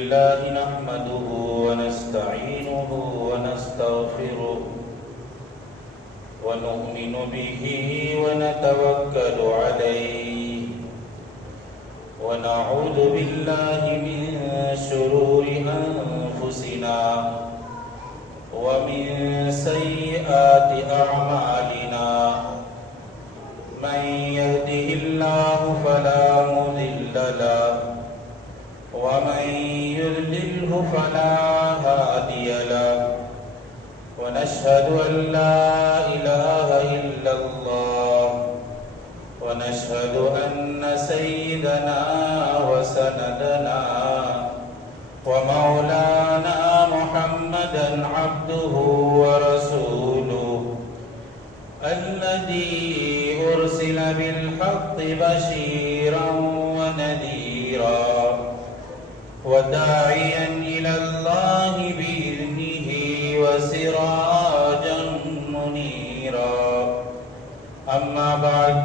لله نحمده ونستعينه ونستغفره ونؤمن به ونتوكل عليه ونعوذ بالله من شرور أنفسنا ومن سيئات أعمالنا من يهده الله فلا مضل له ومن يضلله فلا هادي له ونشهد أن لا إله إلا الله ونشهد أن سيدنا وسندنا ومولانا محمدا عبده ورسوله الذي أرسل بالحق بشيرا ونذيرا وداعيا إلى الله بإذنه وسراجا منيرا أما بعد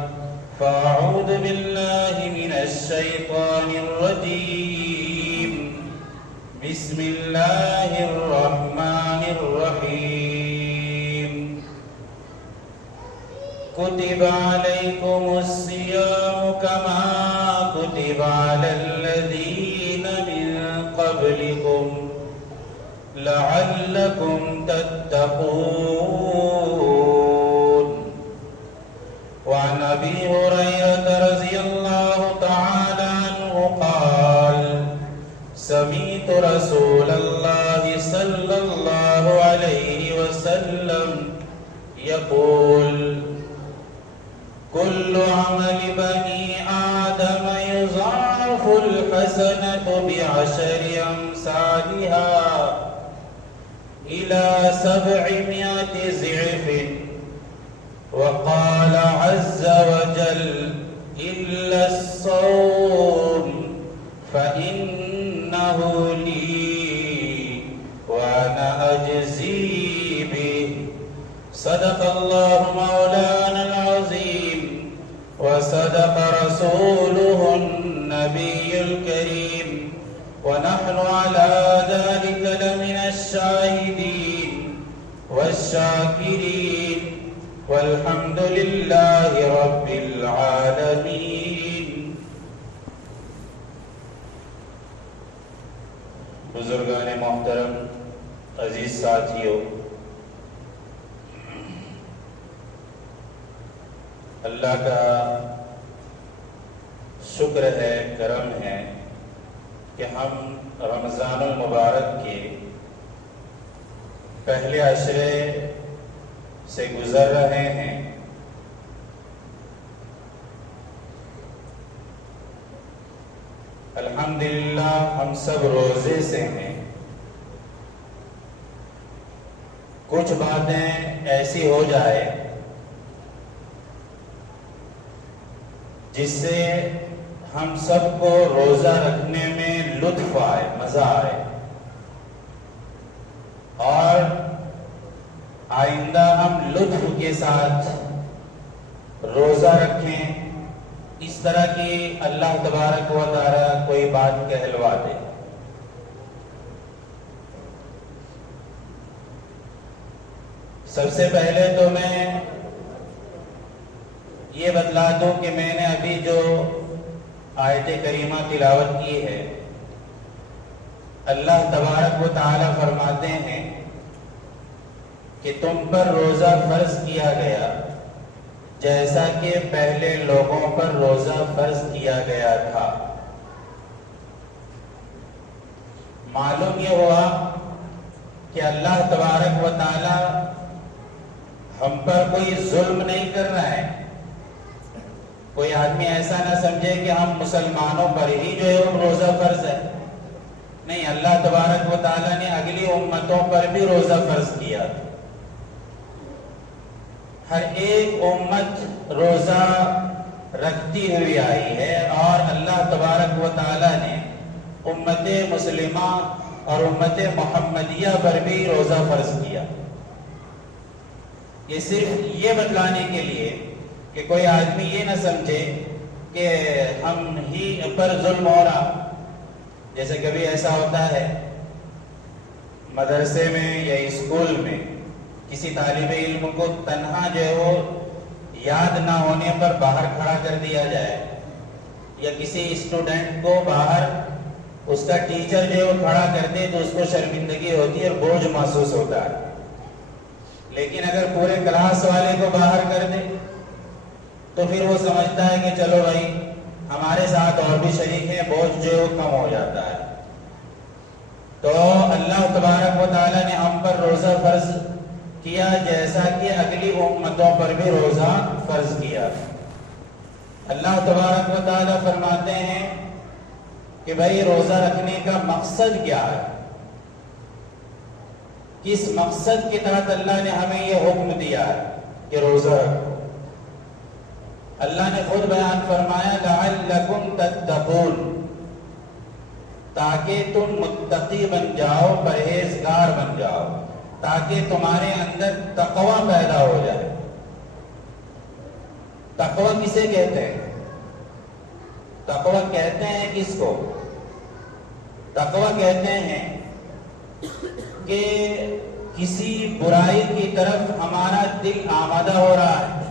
فأعوذ بالله من الشيطان الرجيم بسم الله الرحمن الرحيم كتب عليكم الصيام كما كتب على الذين من قبلكم لعلكم تتقون وعن أبي هريرة رضي الله تعالى عنه قال سمعت رسول الله صلى الله عليه وسلم يقول كل عمل بني آدم يضاعف الحسنة بعشر أمثالها إلى 700 ضعف وقال عز وجل إلا الصوم فإنه لي وأنا أجزي به صدق الله مولانا العظيم وصدق رسوله النبي الكريم ونحن على ذلك لمن الشاهدين والشاكرين والحمد لله رب العالمين. بزرگان محترم، عزیز ساتھیوں، اللہ کا شکر ہے، کرم ہے کہ ہم رمضان المبارک کے پہلے عشرے سے گزر رہے ہیں. الحمدللہ ہم سب روزے سے ہیں. کچھ باتیں ایسی ہو جائے جس سے ہم سب کو روزہ رکھنے میں لطف آئے، مزہ آئے، اور آئندہ ہم لطف کے ساتھ روزہ رکھیں. اس طرح کی اللہ تبارک و تعالی کوئی بات کہلوا دے. سب سے پہلے تو میں یہ بتلا دوں کہ میں نے ابھی جو آیت کریمہ تلاوت کی ہے، اللہ تبارک و تعالی فرماتے ہیں کہ تم پر روزہ فرض کیا گیا جیسا کہ پہلے لوگوں پر روزہ فرض کیا گیا تھا. معلوم یہ ہوا کہ اللہ تبارک و تعالی ہم پر کوئی ظلم نہیں کر رہا ہے. کوئی آدمی ایسا نہ سمجھے کہ ہم مسلمانوں پر ہی جو ہے وہ روزہ فرض ہے. نہیں، اللہ تبارک و تعالی نے اگلی امتوں پر بھی روزہ فرض کیا. ہر ایک امت روزہ رکھتی ہوئی آئی ہے، اور اللہ تبارک و تعالی نے امت مسلمہ اور امت محمدیہ پر بھی روزہ فرض کیا. یہ صرف یہ بتلانے کے لیے کہ کوئی آدمی یہ نہ سمجھے کہ ہم ہی پر ظلم ہو رہا. جیسے کبھی ایسا ہوتا ہے مدرسے میں یا اسکول میں کسی طالب علم کو تنہا جو ہے وہ یاد نہ ہونے پر باہر کھڑا کر دیا جائے، یا کسی اسٹوڈنٹ کو باہر اس کا ٹیچر جو ہے وہ کھڑا کر دے تو اس کو شرمندگی ہوتی ہے اور بوجھ محسوس ہوتا ہے. لیکن اگر پورے کلاس والے کو باہر کر دے تو پھر وہ سمجھتا ہے کہ چلو بھائی ہمارے ساتھ اور بھی شریک ہیں، بوجھ جو ہے وہ کم ہو جاتا ہے. تو اللہ تبارک و تعالیٰ نے ہم پر روزہ فرض کیا جیسا کہ اگلی امتوں پر بھی روزہ فرض کیا. اللہ تبارک و تعالیٰ فرماتے ہیں کہ بھائی روزہ رکھنے کا مقصد کیا ہے، کس مقصد کے تحت اللہ نے ہمیں یہ حکم دیا ہے کہ روزہ رکھو. اللہ نے خود بیان فرمایا لعلکم تتقون، تاکہ تم متقی بن جاؤ، پرہیزگار بن جاؤ، تاکہ تمہارے اندر تقوی پیدا ہو جائے. تقوی کسے کہتے ہیں؟ تقوی کہتے ہیں کس کو؟ تقوی کہتے ہیں کہ کسی برائی کی طرف ہمارا دل آمادہ ہو رہا ہے،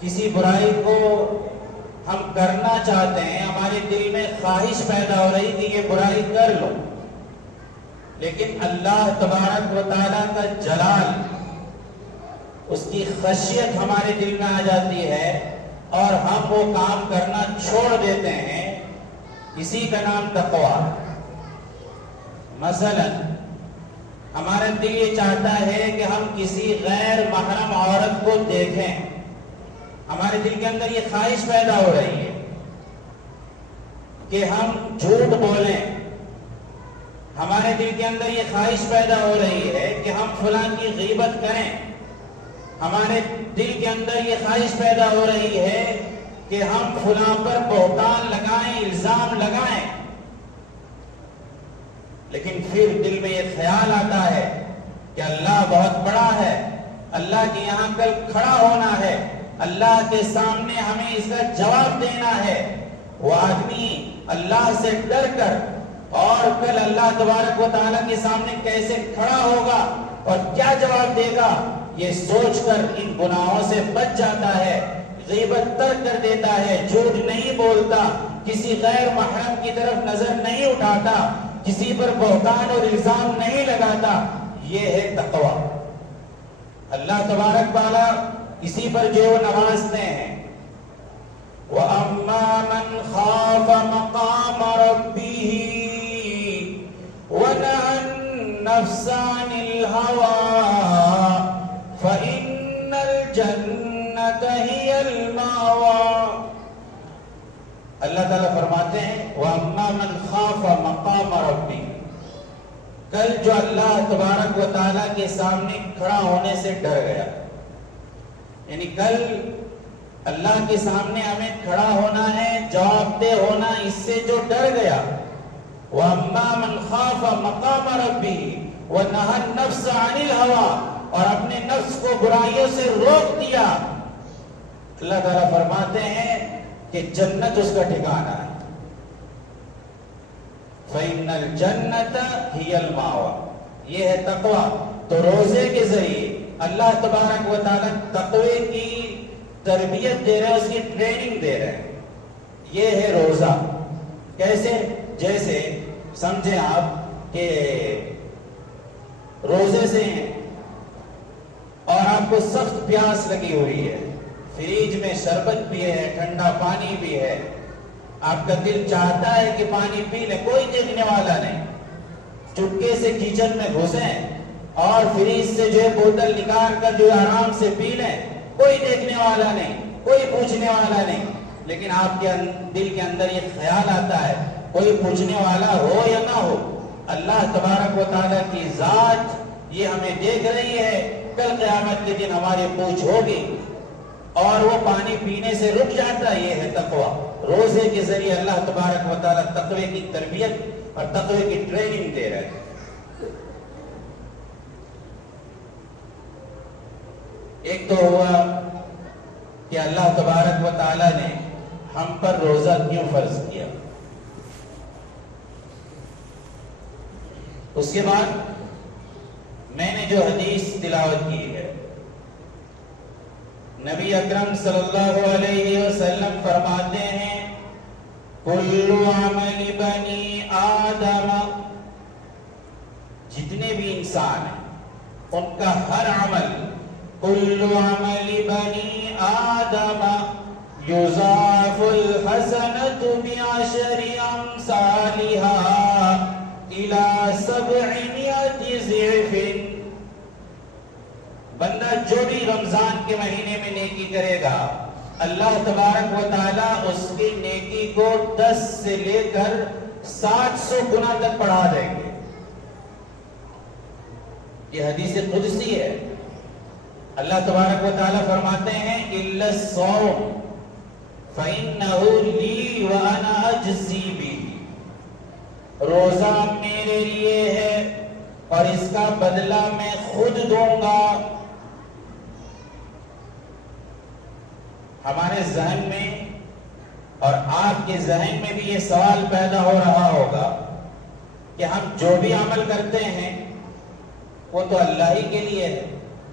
کسی برائی کو ہم کرنا چاہتے ہیں، ہمارے دل میں خواہش پیدا ہو رہی کہ یہ برائی کر لو، لیکن اللہ تبارک و تعالیٰ کا جلال، اس کی خشیت ہمارے دل میں آ جاتی ہے اور ہم وہ کام کرنا چھوڑ دیتے ہیں. اسی کا نام تقویٰ. مثلا ہمارا دل یہ چاہتا ہے کہ ہم کسی غیر محرم عورت کو دیکھیں، ہمارے دل کے اندر یہ خواہش پیدا ہو رہی ہے کہ ہم جھوٹ بولیں، ہمارے دل کے اندر یہ خواہش پیدا ہو رہی ہے کہ ہم فلاں کی غیبت کریں، ہمارے دل کے اندر یہ خواہش پیدا ہو رہی ہے کہ ہم فلاں پر بہتان لگائیں، الزام لگائیں. لیکن پھر دل میں یہ خیال آتا ہے کہ اللہ بہت بڑا ہے، اللہ کے یہاں کل کھڑا ہونا ہے، اللہ کے سامنے ہمیں اس کا جواب دینا ہے. وہ آدمی اللہ سے ڈر کر اور کل اللہ تبارک و تعالیٰ کے سامنے کیسے کھڑا ہوگا اور کیا جواب دے گا، یہ سوچ کر ان گناہوں سے بچ جاتا ہے، غیبت ترک کر دیتا ہے، جھوٹ نہیں بولتا، کسی غیر محرم کی طرف نظر نہیں اٹھاتا، کسی پر بہتان اور الزام نہیں لگاتا. یہ ہے تقویٰ. اللہ تبارک تعالیٰ اسی پر جو نوازتے ہیں. وَأَمَّا مَنْ خَافَ مَقَامَ رَبِّهِ وَنَهَى النَّفْسَ عَنِ الْهَوَىٰ فَإِنَّ الْجَنَّةَ هِيَ الْمَأْوَىٰ. اللہ تعالیٰ فرماتے ہیں وَأَمَّا مَنْ خَافَ مَقَامَ رَبِّهِ، کل جو اللہ تبارک و تعالیٰ کے سامنے کھڑا ہونے سے ڈر گیا، یعنی کل اللہ کے سامنے ہمیں کھڑا ہونا ہے، جواب دہ ہونا، اس سے جو ڈر گیا. وَأَمَّا مَنْ خَافَ مَقَامَ رَبِّهِ وَنَهَى النَّفْسَ عَنِ الْهَوَىٰ، اور اپنے نفس کو برائیوں سے روک دیا. اللہ تعالیٰ فرماتے ہیں کہ جنت اس کا ٹھکانہ ہے. فَإِنَّ الْجَنَّةَ هِيَ الْمَأْوَىٰ. یہ ہے تقویٰ. تو روزے کے ذریعے اللہ تبارک و تعالیٰ تقوی کی تربیت دے رہے ہیں، اس کی ٹریننگ دے رہے ہیں. یہ ہے روزہ. کیسے؟ جیسے سمجھیں آپ کہ روزے سے ہیں اور آپ کو سخت پیاس لگی ہوئی ہے، فریج میں شربت بھی ہے، ٹھنڈا پانی بھی ہے، آپ کا دل چاہتا ہے کہ پانی پی لیں، کوئی دیکھنے والا نہیں، چپکے سے کچن میں گھسیں اور فریج سے جو ہے بوتل نکال کر جو آرام سے پی لیں، کوئی دیکھنے والا نہیں، کوئی پوچھنے والا نہیں. لیکن آپ کے دل کے اندر یہ خیال آتا ہے کوئی پوچھنے والا ہو یا نہ ہو، اللہ تبارک و تعالیٰ کی ذات یہ ہمیں دیکھ رہی ہے، کل قیامت کے دن ہماری پوچھ ہوگی، اور وہ پانی پینے سے رک جاتا. یہ ہے تقویٰ. روزے کے ذریعے اللہ تبارک و تعالیٰ تقوی کی تربیت اور تقوی کی ٹریننگ دے رہے ہیں. ایک تو ہوا کہ اللہ تبارک و تعالیٰ نے ہم پر روزہ کیوں فرض کیا. اس کے بعد میں نے جو حدیث تلاوت کی ہے، نبی اکرم صلی اللہ علیہ وسلم فرماتے ہیں کل عمل بنی آدم، جتنے بھی انسان ہیں ان کا ہر عمل، کل عمل بنی آدم یضاعف الحسنۃ بعشر امثالها الى 700 ضعف، بندہ جو بھی رمضان کے مہینے میں نیکی کرے گا اللہ تبارک و تعالی اس کی نیکی کو 10 سے لے کر 700 گنا تک بڑھا دیں گے۔ یہ حدیث قدسی ہے، اللہ تبارک و تعالی فرماتے ہیں الا الصوم فإنه لي وأنا أجزي به، روزہ میرے لیے ہے اور اس کا بدلہ میں خود دوں گا۔ ہمارے ذہن میں اور آپ کے ذہن میں بھی یہ سوال پیدا ہو رہا ہوگا کہ ہم جو بھی عمل کرتے ہیں وہ تو اللہ ہی کے لیے ہے،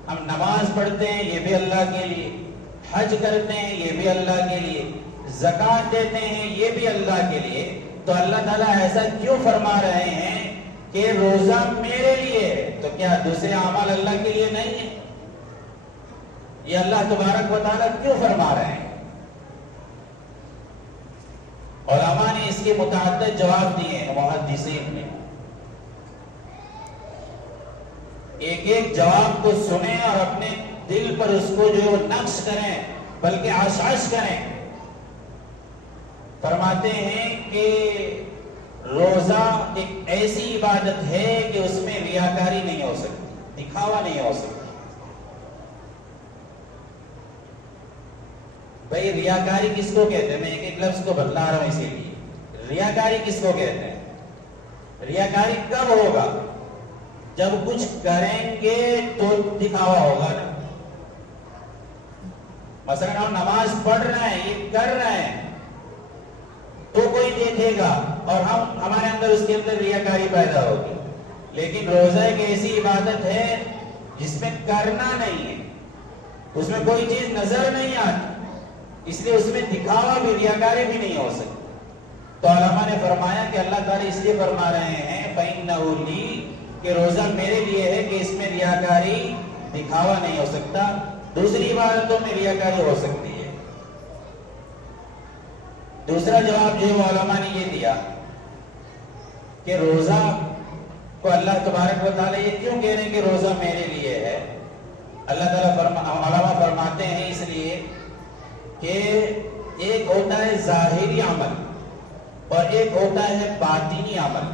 ہم نماز پڑھتے ہیں یہ بھی اللہ کے لیے، حج کرتے ہیں یہ بھی اللہ کے لیے، زکوٰۃ دیتے ہیں یہ بھی اللہ کے لیے، تو اللہ تعالیٰ ایسا کیوں فرما رہے ہیں کہ روزہ میرے لیے ہے؟ تو کیا دوسرے اعمال اللہ کے لیے نہیں ہے؟ یہ اللہ تبارک و تعالیٰ کیوں فرما رہے ہیں؟ علماء نے اس کے متعدد جواب دیے ہیں، محدثین نے۔ ایک ایک جواب کو سنیں اور اپنے دل پر اس کو جو نقش کریں، بلکہ آشعش کریں۔ فرماتے ہیں کہ روزہ ایک ایسی عبادت ہے کہ اس میں ریاکاری نہیں ہو سکتی، دکھاوا نہیں ہو سکتا۔ بھئی ریاکاری کس کو کہتے ہیں؟ میں ایک ایک لفظ کو بتلا رہا ہوں اسی لیے۔ ریاکاری کس کو کہتے ہیں؟ ریاکاری کب ہوگا؟ جب کچھ کریں گے تو دکھاوا ہوگا نا۔ مثلا ہم نماز پڑھ رہے ہیں، یہ کر رہے ہیں تو کوئی دیکھے گا اور ہمارے اندر اس کے اندر ریاکاری پیدا ہوگی۔ لیکن روزہ ایک ایسی عبادت ہے جس میں کرنا نہیں ہے، اس میں کوئی چیز نظر نہیں آتی، اس لیے اس میں دکھاوا بھی، ریاکاری بھی نہیں ہو سکتی۔ تو علماء نے فرمایا کہ اللہ تعالیٰ اس لیے فرما رہے ہیں فَإِنَّهُ لِي، کہ روزہ میرے لیے ہے کہ اس میں ریاکاری، دکھاوا نہیں ہو سکتا۔ دوسری عبادتوں میں ریاکاری ہو سکتی ہے۔ دوسرا جواب جو علماء نے یہ دیا کہ روزہ کو اللہ تبارک و تعالیٰ یہ کیوں کہہ رہے ہیں کہ روزہ میرے لیے ہے؟ اللہ تعالیٰ علماء فرماتے ہیں اس لیے کہ ایک ہوتا ہے ظاہری عمل اور ایک ہوتا ہے باطنی عمل۔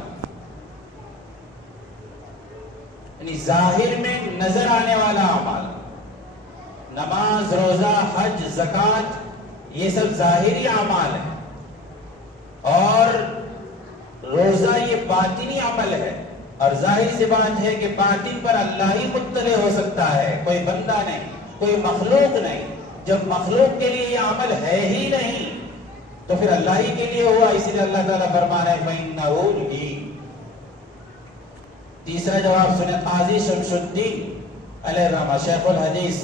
یعنی ظاہر میں نظر آنے والا عمل، نماز، روزہ، حج، زکوٰۃ، یہ سب ظاہری اعمال ہیں، اور روزہ یہ باطنی عمل ہے۔ اور ظاہر سی بات ہے کہ باطن پر اللہ ہی مطلع ہو سکتا ہے، کوئی بندہ نہیں، کوئی مخلوق نہیں۔ جب مخلوق کے لیے یہ عمل ہے ہی نہیں تو پھر اللہ ہی کے لیے ہوا، اسی لیے اللہ تعالیٰ فرما رہے ہیں فَإِنَّهُ لِي۔ تیسرا جواب سنیں، قاضی شمس الدین علیہ الرحمہ، شیخ الحدیث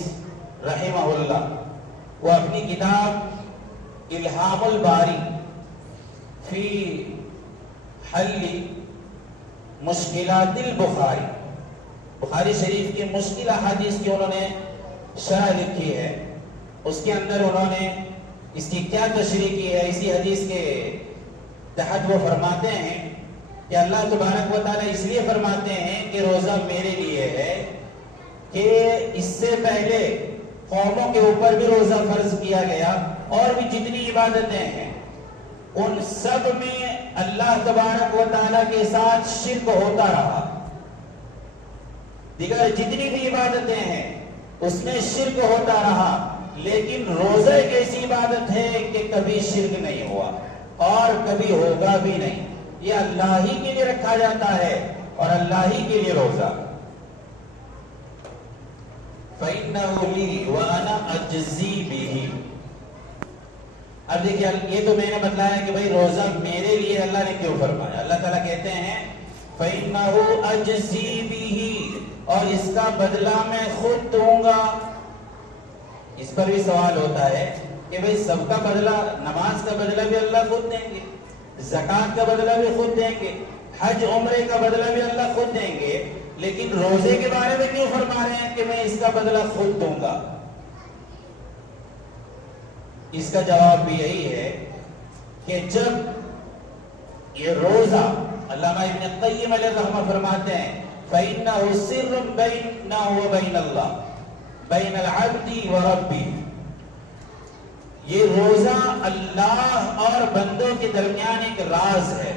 رحمہ اللہ، وہ اپنی کتاب الہام الباری فی حل مشکلات البخاری، بخاری شریف کی مشکل احادیث کی انہوں نے شرح لکھی ہے، اس کے اندر انہوں نے اس کی کیا تشریح کی ہے، اسی حدیث کے تحت وہ فرماتے ہیں کہ اللہ تبارک و تعالیٰ اس لیے فرماتے ہیں کہ روزہ میرے لیے ہے کہ اس سے پہلے قوموں کے اوپر بھی روزہ فرض کیا گیا، اور بھی جتنی عبادتیں ہیں ان سب میں اللہ تبارک و تعالیٰ کے ساتھ شرک ہوتا رہا۔ دیگر جتنی بھی عبادتیں ہیں اس میں شرک ہوتا رہا، لیکن روزہ ایک ایسی عبادت ہے کہ کبھی شرک نہیں ہوا اور کبھی ہوگا بھی نہیں۔ یہ اللہ ہی کے لیے رکھا جاتا ہے اور اللہ ہی کے لیے روزہ۔ فَإِنَّهُ لِي وَأَنَا أَجْزِي بِهِ۔ اب دیکھیں، یہ تو میں نے بتلایا کہ بھائی روزہ میرے لیے اللہ نے کیوں فرمایا۔ اللہ تعالیٰ کہتے ہیں فَإِنَّهُ أَجْزِي بِهِ، اور اس کا بدلہ میں خود دوں گا۔ اس پر بھی سوال ہوتا ہے کہ بھئی سب کا بدلہ، نماز کا بدلہ بھی اللہ خود دیں گے، زکوٰۃ کا بدلہ بھی خود دیں گے، حج عمرے کا بدلہ بھی اللہ خود دیں گے، لیکن روزے کے بارے میں کیوں فرما رہے ہیں کہ میں اس کا بدلہ خود دوں گا؟ اس کا جواب بھی یہی ہے کہ جب یہ روزہ، علامہ ابن القیم علیہ الرحمہ فرماتے ہیں فَإِنَّهُ سِرٌ بَيْنَهُ وَبَيْنَ اللَّهِ بَيْنَ الْعَبْدِ وَرَبِّهِ، یہ روزہ اللہ اور بندوں کے درمیان ایک راز ہے،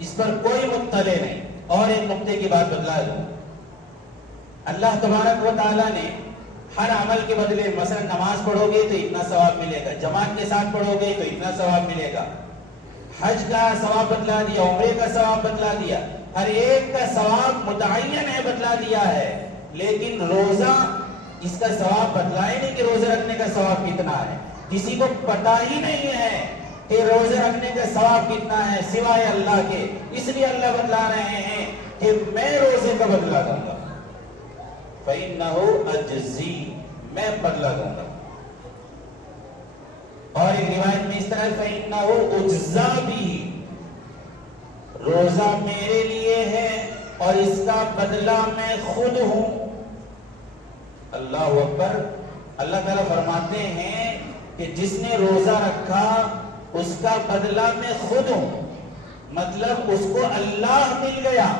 اس پر کوئی مطلع نہیں۔ اور ایک نقطے کی بات بتلا دوں، اللہ تبارک و تعالیٰ نے ہر عمل کے بدلے، مثلا نماز پڑھو گے تو اتنا ثواب ملے گا، جماعت کے ساتھ پڑھو گے تو اتنا ثواب ملے گا، حج کا ثواب بتلا دیا، عمرے کا ثواب بتلا دیا، ہر ایک کا ثواب متعین ہے، بتلا دیا ہے، لیکن روزہ اس کا ثواب بتلائے نہیں کہ روزے رکھنے کا ثواب کتنا ہے۔ کسی کو پتہ ہی نہیں ہے کہ روزے رکھنے کا ثواب کتنا ہے سوائے اللہ کے، اس لیے اللہ بتلا رہے ہیں کہ میں روزے کا بدلہ دوں گا، فَإِنَّهُ أَجْزِي، میں بدلہ دوں گا۔ اور ایک روایت میں اس طرح فَإِنَّهُ أُجْزَى بِهِ، روزہ میرے لیے ہے اور اس کا بدلہ میں خود ہوں۔ اللہ اکبر۔ اللہ تعالیٰ فرماتے ہیں کہ جس نے روزہ رکھا اس کا بدلہ میں خود ہوں، مطلب اس کو اللہ مل گیا۔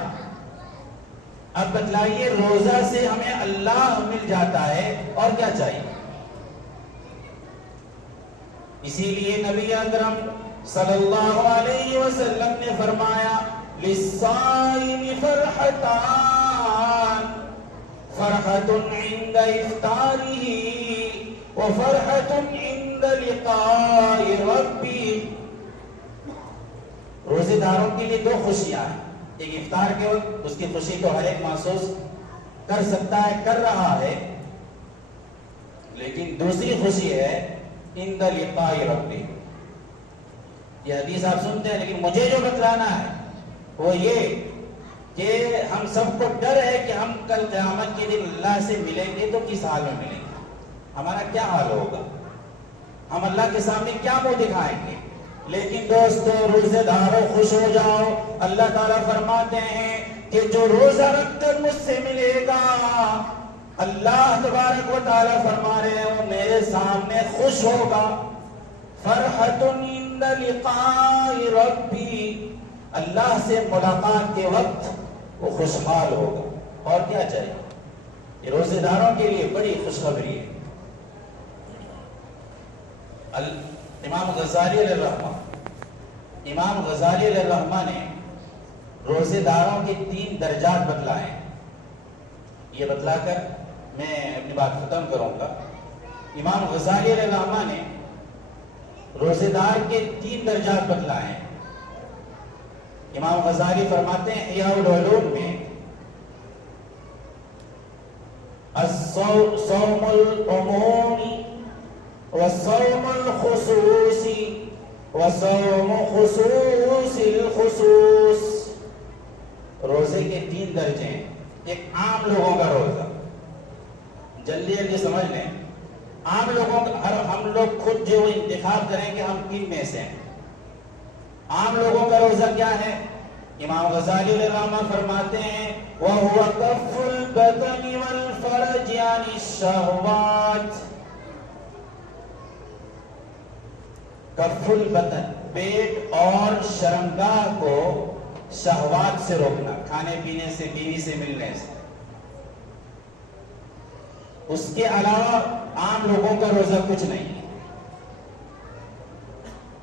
اب بتلائیے، روزہ سے ہمیں اللہ مل جاتا ہے اور کیا چاہیے؟ اسی لیے نبی اکرم صلی اللہ علیہ وسلم نے فرمایا للصائم فرحتان، فرحت عند افطارہ وفرحت عند لقاء ربی۔ روزے داروں کے لیے دو خوشیاں ہیں، ایک افطار کے وقت، اس کی خوشی تو ہر ایک محسوس کر سکتا ہے، کر رہا ہے، لیکن دوسری خوشی ہے عند لقاء ربی۔ یہ حدیث آپ سنتے ہیں، لیکن مجھے جو بتلانا ہے وہ یہ کہ ہم سب کو ڈر ہے کہ ہم کل قیامت کے دن اللہ سے ملیں گے تو کس حال میں ملیں گے، ہمارا کیا حال ہوگا، ہم اللہ کے سامنے کیا منہ دکھائیں گے۔ لیکن دوستو، روزے داروں خوش ہو جاؤ، اللہ تعالیٰ فرماتے ہیں کہ جو روزہ رکھ کر مجھ سے ملے گا، اللہ تبارک و تعالیٰ فرما رہے ہیں وہ میرے سامنے خوش ہوگا۔ فرحت عند لقاء ربی، اللہ سے ملاقات کے وقت وہ خوشحال ہوگا۔ اور کیا چاہیے؟ یہ روزے داروں کے لیے بڑی خوشخبری ہے۔ امام غزالی علیہ الرحمہ، امام غزالی علیہ الرحمہ نے روزے داروں کے 3 درجات بتلائے۔ یہ بتلا کر میں اپنی بات ختم کروں گا۔ امام غزالی علیہ الرحمہ نے روزے دار کے 3 درجات بتلائے ہیں۔ امام غزالی فرماتے ہیں احیاء العلوم میں، صوم العموم وصوم الخصوص وصوم خصوص الخصوص، روزے کے 3 درجے ہیں۔ ایک عام لوگوں کا روزہ، جلدی جلدی سمجھ لیں، عام لوگوں کا، ہم لوگ خود جو انتخاب کریں کہ ہم کن میں سے ہیں۔ عام لوگوں کا روزہ کیا ہے؟ امام غزالی علیہ الرحمہ فرماتے ہیں وَهُوَ كَفُّ الْبَطَنِ وَالْفَرْجِ عَنِ الشَّهْوَاتِ، کف البطن، پیٹ اور شرمگاہ کو شہوات سے روکنا، کھانے پینے سے، بیوی سے ملنے سے۔ اس کے علاوہ عام لوگوں کا روزہ کچھ نہیں ہے،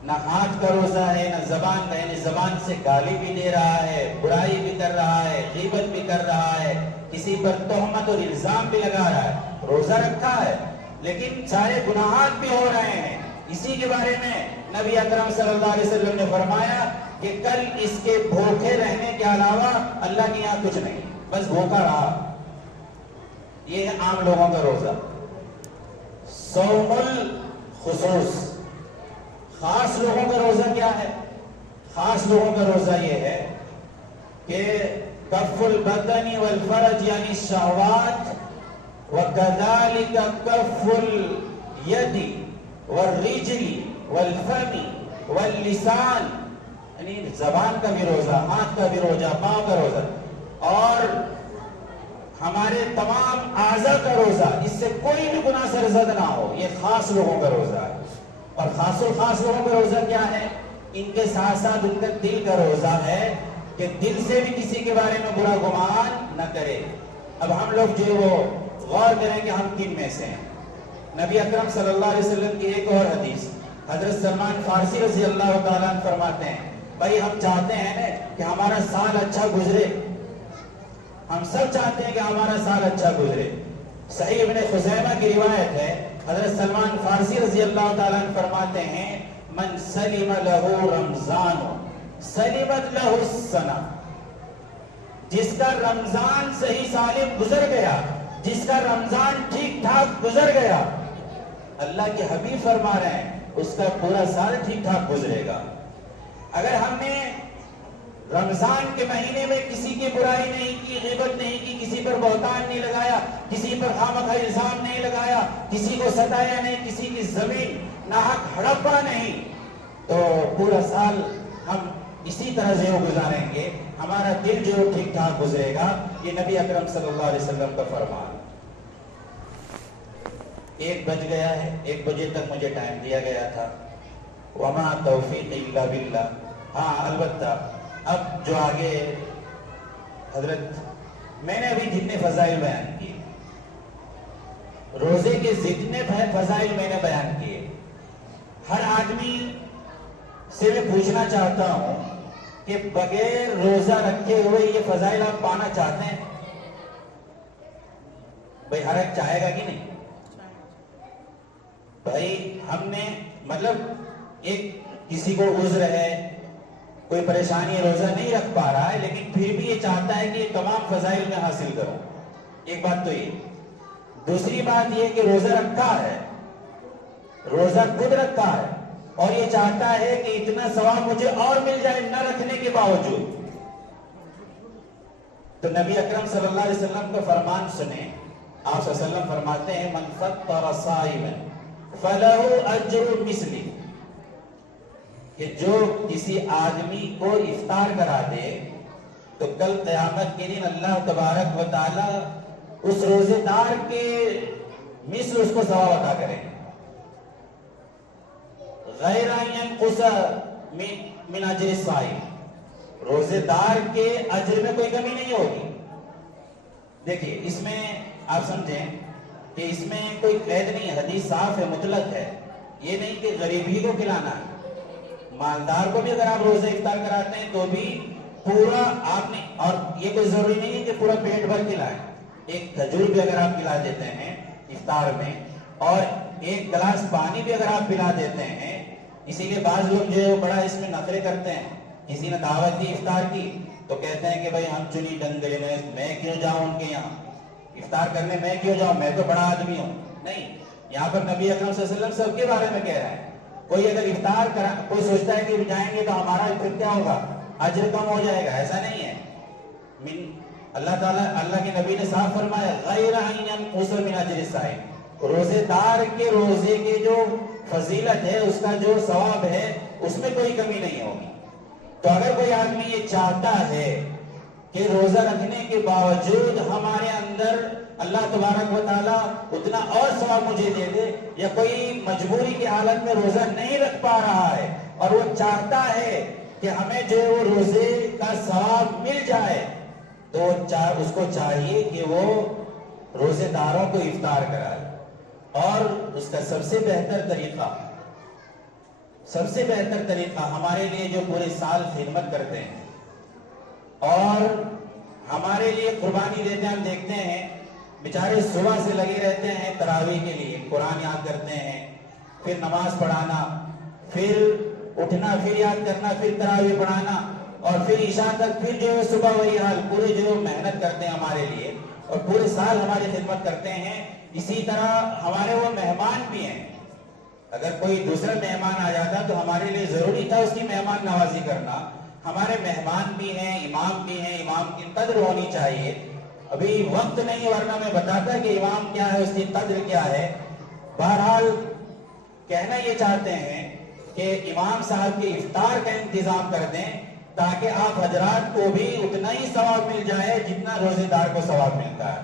نہ ہاتھ کا روزہ ہے، نہ زبان کا، یعنی زبان سے گالی بھی دے رہا ہے، برائی بھی کر رہا ہے، غیبت بھی کر رہا ہے، کسی پر تہمت اور الزام بھی لگا رہا ہے۔ روزہ رکھا ہے لیکن سارے گناہات بھی ہو رہے ہیں۔ اسی کے بارے میں نبی اکرم صلی اللہ علیہ وسلم نے فرمایا کہ کل اس کے بھوکے رہنے کے علاوہ اللہ کے یہاں کچھ نہیں، بس بھوکا رہا۔ یہ ہے عام لوگوں کا روزہ۔ صوم الخصوص، خاص لوگوں کا روزہ کیا ہے؟ خاص لوگوں کا روزہ یہ ہے کہ کف البدن والفرج یعنی الشہوات، وکذالک کف الید والرجل والفم واللسان، یعنی زبان کا بھی روزہ، ہاتھ کا بھی روزہ، پاؤں کا روزہ، اور ہمارے تمام اعضاء کا روزہ، اس سے کوئی بھی گناہ سرزد نہ ہو، یہ خاص لوگوں کا روزہ ہے۔ اور خاص الخاص لوگوں کا روزہ کیا ہے؟ ان کے ساتھ ساتھ ان کا دل کا روزہ ہے کہ دل سے بھی کسی کے بارے میں برا گمان نہ کرے۔ اب ہم لوگ جو وہ غور کریں کہ ہم کن میں سے ہیں۔ نبی اکرم صلی اللہ علیہ وسلم کی ایک اور حدیث، حضرت سلمان فارسی رضی اللہ تعالیٰ عنہ فرماتے ہیں، بھائی ہم چاہتے ہیں نا کہ ہمارا سال اچھا گزرے، ہم سب چاہتے ہیں کہ ہمارا سال اچھا گزرے۔ صحیح ابن خزیمہ کی روایت ہے، حضرت سلمان فارسی رضی اللہ تعالیٰ عنہ فرماتے ہیں، من سلم لہ رمضان سلمت لہ السنہ، جس کا رمضان صحیح سالم گزر گیا، جس کا رمضان ٹھیک ٹھاک گزر گیا، اللہ کے حبیب فرما رہے ہیں اس کا پورا سال ٹھیک ٹھاک گزرے گا۔ اگر ہم نے رمضان کے مہینے میں کسی کی برائی نہیں کی، غیبت نہیں کی، کسی پر بہتان نہیں لگایا، کسی پر خامخواہ الزام نہیں لگایا، کسی کو ستایا نہیں، کسی کی زمین ناحق ہڑپا نہیں، تو پورا سال ہم اسی طرح سے گزاریں گے، ہمارا دل جو ٹھیک ٹھاک گزرے گا۔ یہ نبی اکرم صلی اللہ علیہ وسلم کا فرمان۔ 1 بج گیا ہے، 1 بجے تک مجھے ٹائم دیا گیا تھا۔ وما توفیق الا باللہ۔ ہاں البتہ اب جو آگے حضرت میں نے ابھی جتنے فضائل بیان کیے، روزے کے جتنے فضائل میں نے بیان کیے، ہر آدمی سے میں پوچھنا چاہتا ہوں کہ بغیر روزہ رکھے ہوئے یہ فضائل آپ پانا چاہتے ہیں؟ بھائی ہر ایک چاہے گا کہ نہیں؟ بھائی ہم نے مطلب ایک کسی کو عذر ہے، کوئی پریشانی، روزہ نہیں رکھ پا رہا ہے، لیکن پھر بھی یہ چاہتا ہے کہ یہ تمام فضائل میں حاصل کروں۔ ایک بات تو یہ، دوسری بات یہ کہ روزہ رکھا ہے، روزہ خود رکھا ہے، اور یہ چاہتا ہے کہ اتنا ثواب مجھے اور مل جائے نہ رکھنے کے باوجود۔ تو نبی اکرم صلی اللہ علیہ وسلم کا فرمان سنیں، آپ صلی اللہ علیہ وسلم فرماتے ہیں من فطر صائما فلہ اجر مثلی، کہ جو کسی آدمی کو افطار کرا دے تو کل قیامت کے دن اللہ تبارک و تعالی اس روزے دار کے مثل اس کو ثواب عطا کریں گے، غیر ان ينقص من اجر الصائم، روزے دار کے اجر میں کوئی کمی نہیں ہوگی۔ دیکھیے اس میں آپ سمجھیں کہ اس میں کوئی قید نہیں ہے، حدیث صاف ہے، مطلق ہے، یہ نہیں کہ غریب ہی کو کھلانا ہے، مالدار کو بھی اگر آپ روزہ افطار کراتے ہیں تو بھی پورا آپ نے، اور یہ کوئی ضروری نہیں ہے کہ پورا پیٹ بھر کھلائیں، ایک کھجور بھی اگر آپ کھلا دیتے ہیں افطار میں، اور 1 گلاس پانی بھی اگر آپ پلا دیتے ہیں، اسی لیے بعض لوگ جو ہے بڑا اس میں نخرے کرتے ہیں، کسی نے دعوت دی افطار کی تو کہتے ہیں کہ بھائی ہم چنی ڈنگرے میں کیوں جاؤں ان کے یہاں افطار کرنے، میں کیوں جاؤں، میں تو بڑا آدمی ہوں۔ نہیں، یہاں پر نبی اکرم صلی اللہ علیہ وسلم سب کے بارے میں کہہ رہا ہے۔ کوئی اگر افطار کرا، کوئی سوچتا ہے کہ جائیں گے تو ہمارا پھر کیا ہوگا، اجر کم ہو جائے گا، ایسا نہیں ہے۔ اللہ تعالیٰ، اللہ کے نبی نے صاف فرمایا غیر ان ينقص من اجر الصائم، روزے دار کے روزے کے جو فضیلت ہے، اس کا جو ثواب ہے، اس میں کوئی کمی نہیں ہوگی۔ تو اگر کوئی آدمی یہ چاہتا ہے کہ روزہ رکھنے کے باوجود ہمارے اندر اللہ تبارک و تعالیٰ اتنا اور ثواب مجھے دے دے، یا کوئی مجبوری کی حالت میں روزہ نہیں رکھ پا رہا ہے اور وہ چاہتا ہے کہ ہمیں جو ہے وہ روزے کا ثواب مل جائے، تو اس کو چاہیے کہ وہ روزے داروں کو افطار کرائے۔ اور اس کا سب سے بہتر طریقہ ہمارے لیے جو پورے سال خدمت کرتے ہیں اور ہمارے لیے قربانی دیتے ہیں، ہم دیکھتے ہیں بیچارے صبح سے لگے رہتے ہیں تراویح کے لیے، قرآن یاد کرتے ہیں، پھر نماز پڑھانا، پھر اٹھنا، پھر یاد کرنا، پھر تراویح پڑھانا، اور پھر عشاء تک پھر جو ہے صبح وہی حال، پورے جو محنت کرتے ہیں ہمارے لیے اور پورے سال ہماری خدمت کرتے ہیں۔ اسی طرح ہمارے وہ مہمان بھی ہیں۔ اگر کوئی دوسرا مہمان آ جاتا تو ہمارے لیے ضروری تھا اس کی مہمان نوازی کرنا. ہمارے مہمان بھی ہیں، امام بھی ہیں، امام کی قدر ہونی چاہیے. ابھی وقت نہیں ورنہ میں بتاتا کہ امام کیا ہے، اس کی قدر کیا ہے. بہرحال کہنا یہ چاہتے ہیں کہ امام صاحب کے افطار کا انتظام کر دیں تاکہ آپ حضرات کو بھی اتنا ہی ثواب مل جائے جتنا روزے دار کو ثواب ملتا ہے،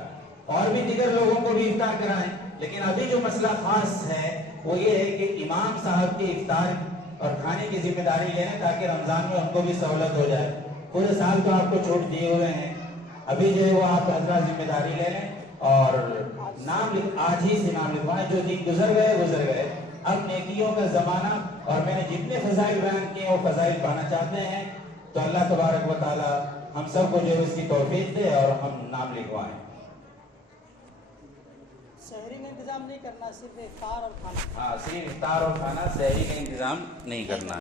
اور بھی دیگر لوگوں کو بھی افطار کرائیں. لیکن ابھی جو مسئلہ خاص ہے وہ یہ ہے کہ امام صاحب کی افطار اور کھانے کی ذمہ داری لے لیں تاکہ رمضان میں ان کو بھی سہولت ہو جائے. پورے سال تو آپ کو چھوٹ دیے ہوئے ہیں، ابھی جو ہے وہ آپ حضرات ذمہ داری لے لیں اور آج ہی سے نام لکھوائیں. جو دن گزر گئے، اب نیکیوں کا زمانہ، اور میں نے جتنے فضائل بیان کیے وہ فضائل پانا چاہتے ہیں تو اللہ تبارک و تعالی ہم سب کو جو ہے اس کی توفیق دے اور ہم نام لکھوائیں. سحری کا انتظام نہیں کرنا، صرف افطار اور کھانا. ہاں، صرف افطار اور کھانا، سحری کا انتظام نہیں کرنا.